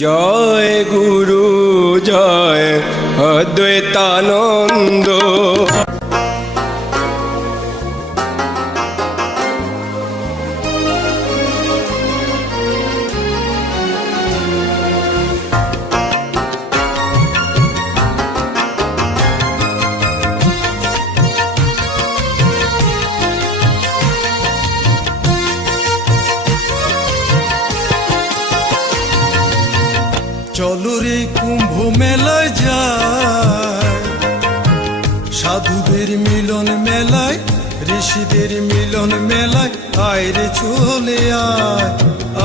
জয় গুরু জয় অদ্বৈতানন্দ। চলো রে কুম্ভ মেলায় যায়। সাধুদের মিলন মেলায়, ঋষিদের মিলন মেলায় আয় রে চলে আয়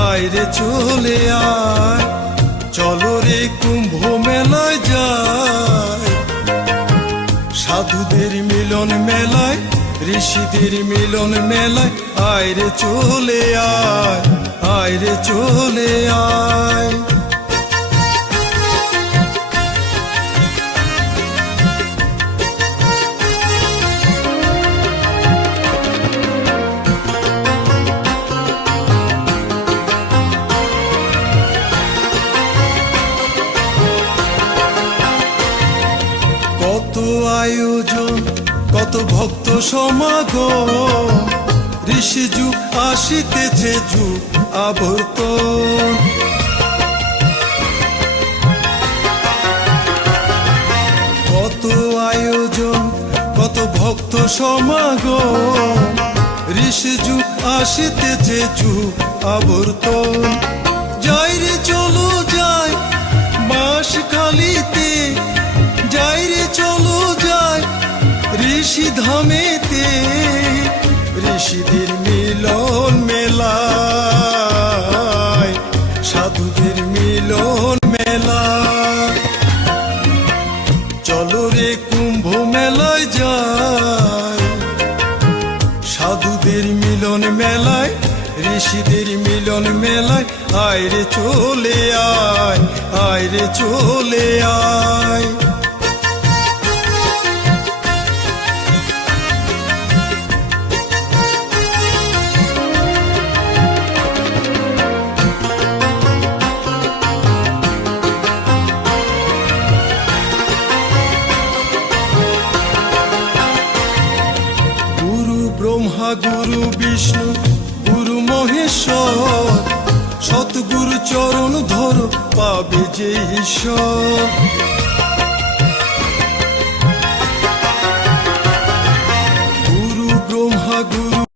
আয় রে চলে আয়। চলো রে কুম্ভ মেলায় যায়। সাধুদের মিলন মেলায়, ঋষিদের মিলন মেলায় আয় রে চলে আয় আয় রে চলে আয়। আয়োজন, কত ভক্ত সমাগম। ঋষি যুগ আসিতেছে, যুগ আবর্তন। কত আয়োজন, কত ভক্ত সমাগম। ঋষি যুগ আসিতেছে, যুগ আবর্তন। যাই রে চলো যাই বাঁশ খালিতে যাই রে চলো ঋষি ধামেতে, ঋষিদের মিলন মেলায়, সাধুদের মিলন মেলা চলো রে কুম্ভ মেলায় যায় সাধুদের মিলন মেলায়, ঋষিদের মিলন মেলায়, আয় রে চলে আয় আয় রে চলে আয়। ব্রহ্মা গুরু বিষ্ণু গুরু মহেশ্বর সতগুরু চরণ ধর পাবে যে ঈশ্বর।